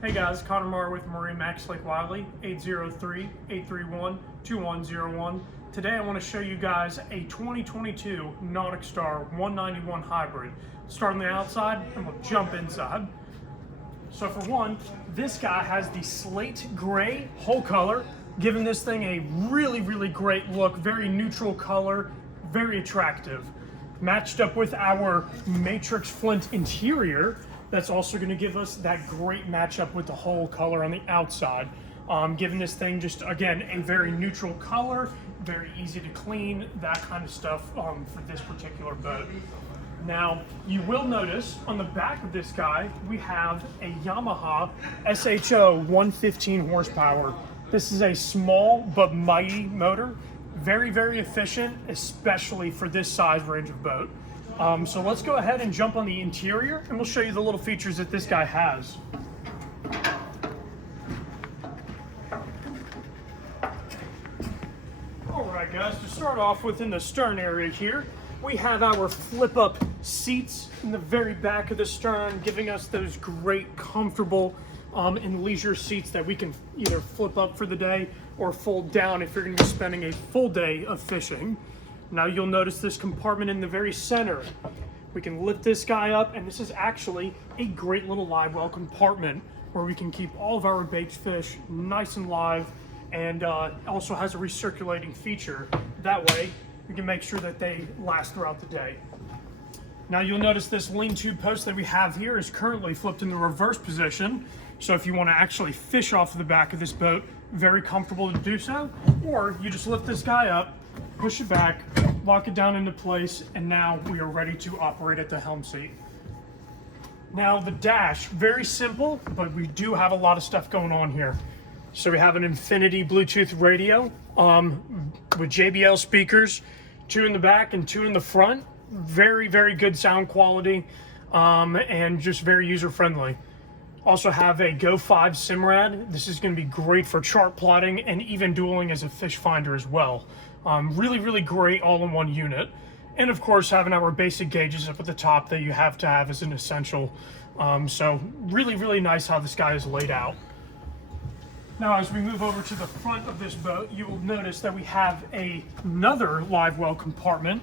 Hey guys, Connor Marr with MarineMax Lake Wylie, 803-831-2101. Today I want to show you guys a 2022 NauticStar 191 hybrid. Start on the outside and we'll jump inside. So for one, this guy has the slate gray hull color, giving this thing a really great look, very neutral color, very attractive. Matched up with our matrix flint interior, that's also going to give us that great matchup with the hull color on the outside, giving this thing just, again, a very neutral color, very easy to clean, that kind of stuff for this particular boat. Now, you will notice on the back of this guy, we have a Yamaha SHO 115 horsepower. This is a small but mighty motor, very efficient, especially for this size range of boat. So let's go ahead and jump on the interior and we'll show you the little features that this guy has. Alright guys, to start off with, in the stern area here, we have our flip up seats in the very back of the stern, giving us those great comfortable and leisure seats that we can either flip up for the day or fold down if you're going to be spending a full day of fishing. Now you'll notice this compartment in the very center. We can lift this guy up, and this is actually a great little live well compartment where we can keep all of our baked fish nice and live, and also has a recirculating feature. That way we can make sure that they last throughout the day. Now you'll notice this lean-to post that we have here is currently flipped in the reverse position. So if you want to actually fish off of the back of this boat, very comfortable to do so. Or you just lift this guy up, push it back, lock it down into place, and now we are ready to operate at the helm seat. Now the dash, very simple, but we do have a lot of stuff going on here. So we have an infinity Bluetooth radio with JBL speakers, 2 in the back and 2 in the front. Very good sound quality and just very user-friendly. Also have a Go 5 Simrad. This is going to be great for chart plotting and even dueling as a fish finder as well. Really great all-in-one unit. And of course having our basic gauges up at the top that you have to have as an essential. So really nice how this guy is laid out. Now as we move over to the front of this boat, you will notice that we have another live well compartment.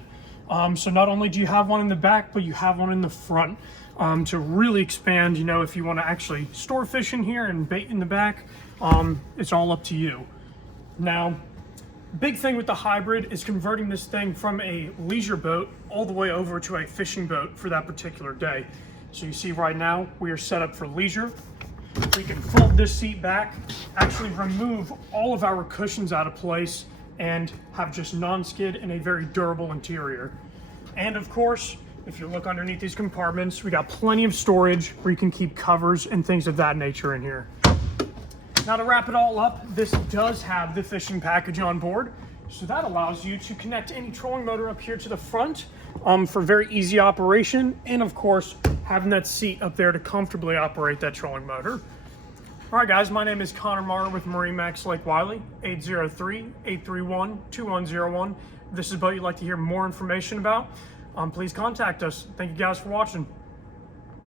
So not only do you have one in the back, but you have one in the front to really expand, if you want to actually store fish in here and bait in the back, it's all up to you. Now, big thing with the hybrid is converting this thing from a leisure boat all the way over to a fishing boat for that particular day. So you see right now, we are set up for leisure. We can fold this seat back, actually remove all of our cushions out of place, and have just non-skid and a very durable interior. And of course, if you look underneath these compartments, we got plenty of storage where you can keep covers and things of that nature in here. Now to wrap it all up, this does have the fishing package on board. So that allows you to connect any trolling motor up here to the front for very easy operation. And of course, having that seat up there to comfortably operate that trolling motor. All right, guys, my name is Connor Marr with MarineMax Lake Wylie, 803-831-2101. If this is a boat you'd like to hear more information about, please contact us. Thank you guys for watching.